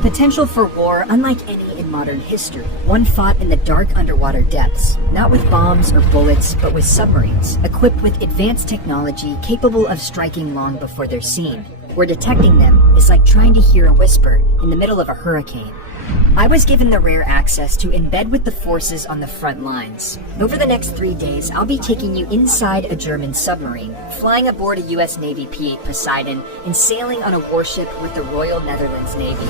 The potential for war unlike any in modern history, one fought in the dark underwater depths, not with bombs or bullets, but with submarines, equipped with advanced technology capable of striking long before they're seen, where detecting them is like trying to hear a whisper in the middle of a hurricane. I was given the rare access to embed with the forces on the front lines. Over the next 3 days, I'll be taking you inside a German submarine, flying aboard a US Navy P-8 Poseidon, and sailing on a warship with the Royal Netherlands Navy.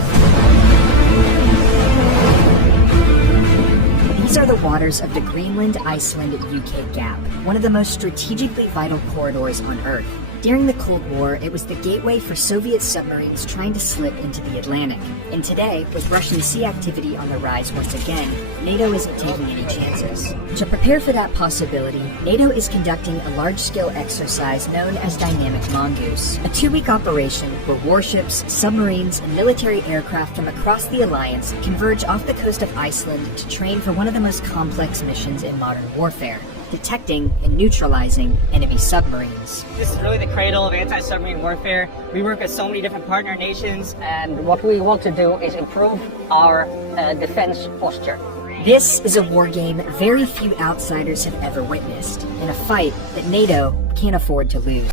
These are the waters of the Greenland-Iceland-UK Gap, one of the most strategically vital corridors on Earth. During the Cold War, it was the gateway for Soviet submarines trying to slip into the Atlantic. And today, with Russian sea activity on the rise once again, NATO isn't taking any chances. To prepare for that possibility, NATO is conducting a large-scale exercise known as Dynamic Mongoose, a 2-week operation where warships, submarines, and military aircraft from across the alliance converge off the coast of Iceland to train for one of the most complex missions in modern warfare: detecting and neutralizing enemy submarines. This is really the cradle of anti-submarine warfare. We work with so many different partner nations. And what we want to do is improve our defense posture. This is a war game very few outsiders have ever witnessed, and a fight that NATO can't afford to lose.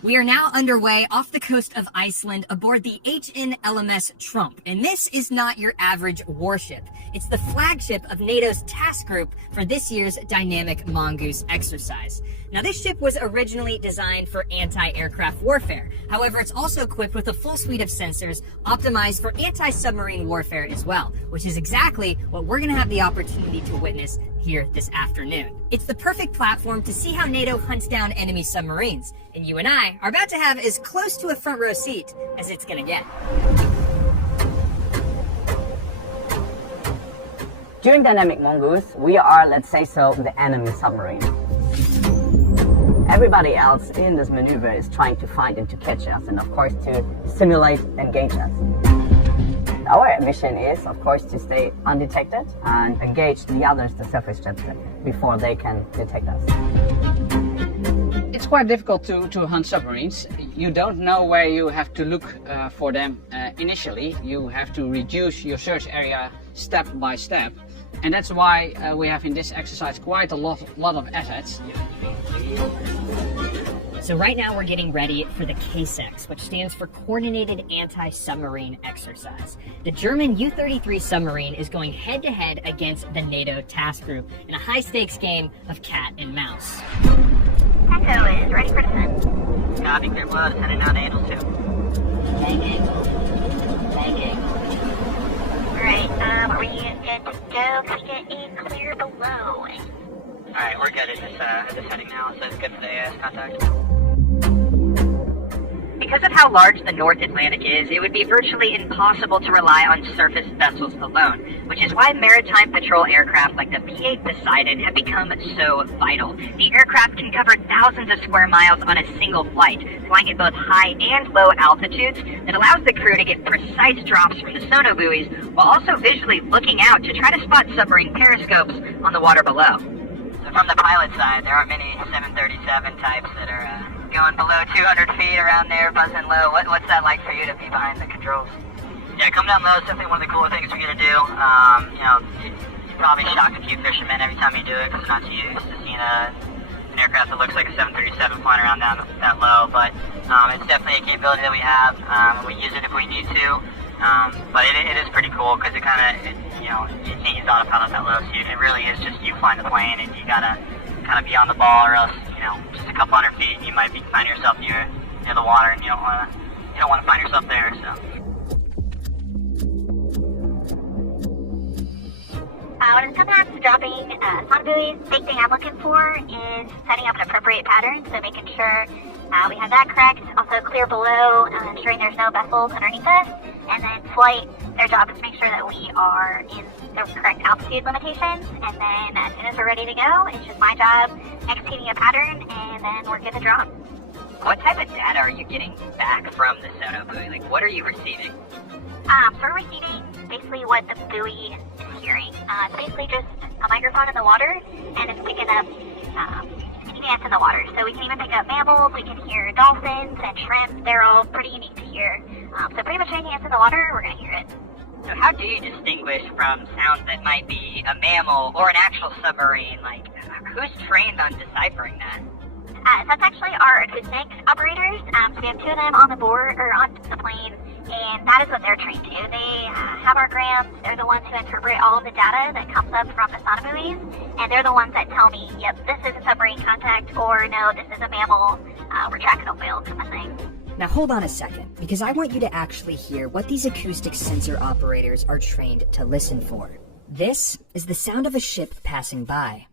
We are now underway off the coast of Iceland aboard the HNLMS Trump, and this is not your average warship. It's the flagship of NATO's task group for this year's Dynamic Mongoose exercise. Now, this ship was originally designed for anti-aircraft warfare. However, it's also equipped with a full suite of sensors optimized for anti-submarine warfare as well, which is exactly what we're going to have the opportunity to witness here this afternoon. It's the perfect platform to see how NATO hunts down enemy submarines, and you and I are about to have as close to a front row seat as it's going to get. During Dynamic Mongoose, we are, let's say so, the enemy submarine. Everybody else in this maneuver is trying to find and to catch us, and of course to simulate and engage us. Our mission is, of course, to stay undetected and engage the others, the surface ships, before they can detect us. It's quite difficult to hunt submarines. You don't know where you have to look for them initially. You have to reduce your search area step by step. And that's why we have in this exercise quite a lot of assets. So right now we're getting ready for the KSEX, which stands for Coordinated Anti-Submarine Exercise. The German U-33 submarine is going head-to-head against the NATO task group in a high-stakes game of cat and mouse. Echo is ready for descent. Copy, clear below, descending down to Angel 2. Thanking. Alright, are we good to go? Can we get in clear below? Alright, we're good at this heading now, so it's good for the AS contact. Because of how large the North Atlantic is, it would be virtually impossible to rely on surface vessels alone, which is why maritime patrol aircraft like the P-8 Poseidon have become so vital. The aircraft can cover thousands of square miles on a single flight, flying at both high and low altitudes that allows the crew to get precise drops from the sonobuoys while also visually looking out to try to spot submarine periscopes on the water below. So from the pilot side, there aren't many 737 types that are going below 200 feet around there, buzzing low. What's that like for you to be behind the controls? Yeah, coming down low is definitely one of the cooler things we're going to do. You probably shock a few fishermen every time you do it because they're not too used to seeing an aircraft that looks like a 737 flying around down that low. But it's definitely a capability that we have. We use it if we need to. But it is pretty cool because it kind of, you can't use autopilot that low. So it really is just you flying the plane, and you got to kind of be on the ball, or else, just a couple hundred feet, you might find yourself near the water, and you don't want to find yourself there. So. When it comes down to dropping sonobuoys, big thing I'm looking for is setting up an appropriate pattern, so making sure we have that correct. Also clear below, ensuring there's no vessels underneath us, and then flight, their job is to make sure that we are in the correct altitude limitations, and then as soon as we're ready to go, it's just my job executing a pattern, and then we're good to drop. What type of data are you getting back from the sonobuoy? Like, what are you receiving? So we're receiving basically what the buoy is hearing. It's basically just a microphone in the water, and it's picking up ants in the water. So we can even pick up mammals, we can hear dolphins and shrimp. They're all pretty unique to hear. So pretty much anything that's in the water, we're going to hear it. So how do you distinguish from sounds that might be a mammal or an actual submarine? Like, who's trained on deciphering that? So that's actually our acoustics operators. So we have 2 of them on the board, or on the plane, and that is what they're trained to. They have our grams. They're the ones who interpret all of the data that comes up from the sonobuoys, and they're the ones that tell me, yep, this is a submarine contact, or no, this is a mammal, we're tracking a whale kind of thing. Now hold on a second, because I want you to actually hear what these acoustic sensor operators are trained to listen for. This is the sound of a ship passing by.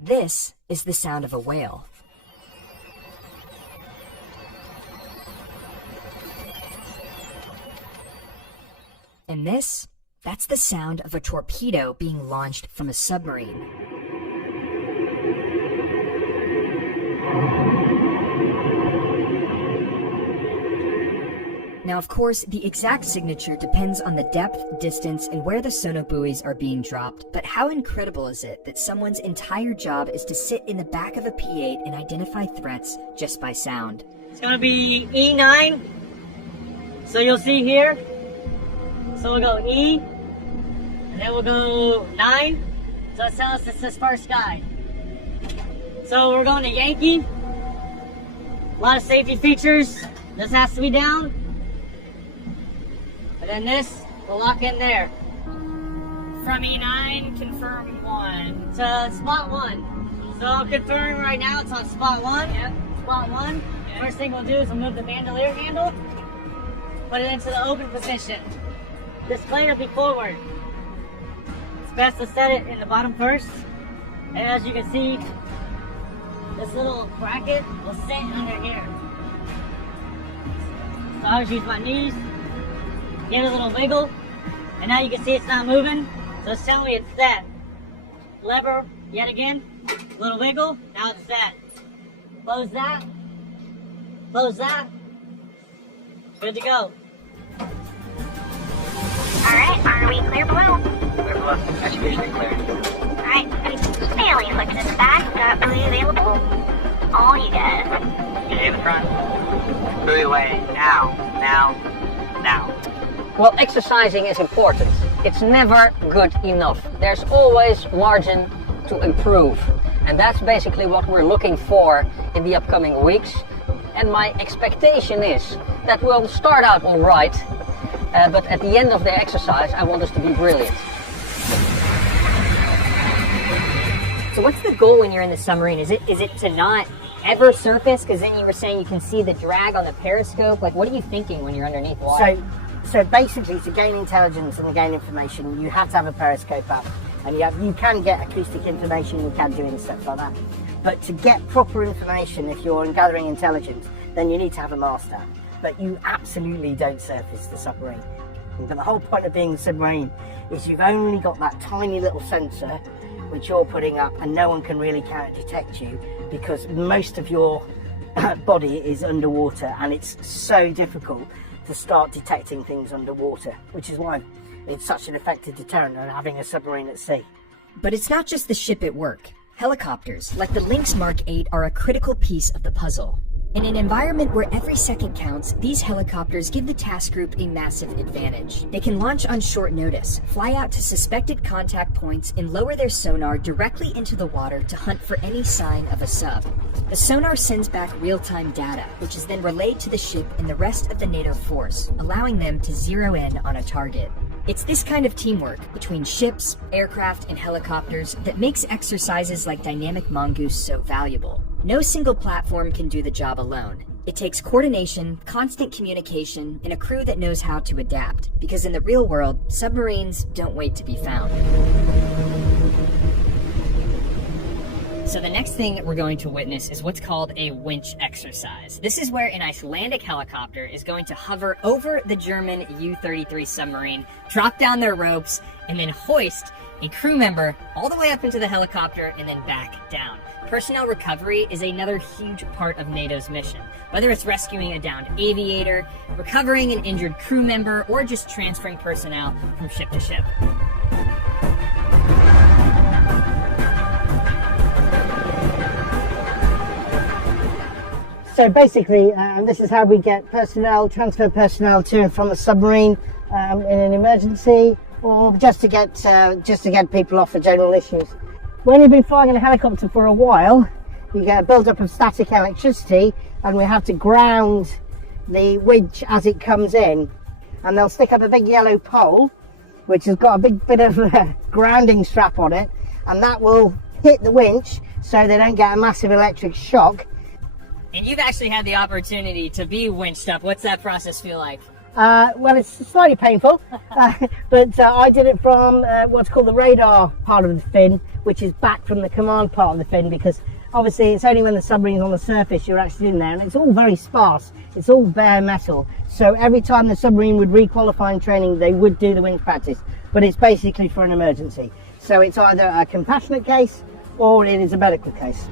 This is the sound of a whale. And that's the sound of a torpedo being launched from a submarine. Now, of course, the exact signature depends on the depth, distance, and where the sonobuoys are being dropped, but how incredible is it that someone's entire job is to sit in the back of a P-8 and identify threats just by sound? It's gonna be E9. So you'll see here. So we'll go E, and then we'll go 9. So it tells us it's this first guy. So we're going to Yankee. A lot of safety features. This has to be down. And then this will lock in there. From E9, confirm 1. To spot 1. So I'm confirming right now it's on spot 1. Yep. Spot 1. Okay. First thing we'll do is we'll move the bandolier handle. Put it into the open position. This plane will be forward. It's best to set it in the bottom first. And as you can see, this little bracket will sit under here. So I always use my knees. Give it a little wiggle, and now you can see it's not moving, so it's telling me it's set. Lever, yet again, little wiggle, now it's set. Close that, good to go. Alright, are we clear below? Clear below. Execution cleared. Alright, fairly looking at the back, got buoy available. All you guys. Okay, in the front. Buoy away. Now. Well, exercising is important. It's never good enough. There's always margin to improve. And that's basically what we're looking for in the upcoming weeks. And my expectation is that we'll start out all right, but at the end of the exercise, I want us to be brilliant. So what's the goal when you're in the submarine? Is it to not ever surface? Because then you were saying you can see the drag on the periscope. Like, what are you thinking when you're underneath water? So basically, to gain intelligence and to gain information, you have to have a periscope up, and you can get acoustic information. You can do stuff like that, but to get proper information, if you're gathering intelligence, then you need to have a master. But you absolutely don't surface the submarine. But the whole point of being a submarine is you've only got that tiny little sensor which you're putting up, and no one can really detect you because most of your body is underwater, and it's so difficult to start detecting things underwater, which is why it's such an effective deterrent of having a submarine at sea. But it's not just the ship at work. Helicopters, like the Lynx Mark 8, are a critical piece of the puzzle. In an environment where every second counts, these helicopters give the task group a massive advantage. They can launch on short notice, fly out to suspected contact points, and lower their sonar directly into the water to hunt for any sign of a sub. The sonar sends back real-time data, which is then relayed to the ship and the rest of the NATO force, allowing them to zero in on a target. It's this kind of teamwork between ships, aircraft, and helicopters that makes exercises like Dynamic Mongoose so valuable. No single platform can do the job alone. It takes coordination, constant communication, and a crew that knows how to adapt, because in the real world, submarines don't wait to be found. So the next thing we're going to witness is what's called a winch exercise. This is where an Icelandic helicopter is going to hover over the German U-33 submarine, drop down their ropes, and then hoist a crew member all the way up into the helicopter and then back down. Personnel recovery is another huge part of NATO's mission. Whether it's rescuing a downed aviator, recovering an injured crew member, or just transferring personnel from ship to ship. So basically, this is how we get personnel, transfer personnel to and from the submarine in an emergency, or just to get people off for general issues. When you've been flying in a helicopter for a while, you get a build-up of static electricity, and we have to ground the winch as it comes in. And they'll stick up a big yellow pole, which has got a big bit of grounding strap on it, and that will hit the winch so they don't get a massive electric shock. And you've actually had the opportunity to be winched up. What's that process feel like? Well, it's slightly painful, but I did it from what's called the radar part of the fin, which is back from the command part of the fin, because obviously it's only when the submarine's on the surface you're actually in there, and it's all very sparse. It's all bare metal. So every time the submarine would re-qualify in training, they would do the winch practice, but it's basically for an emergency. So it's either a compassionate case or it is a medical case.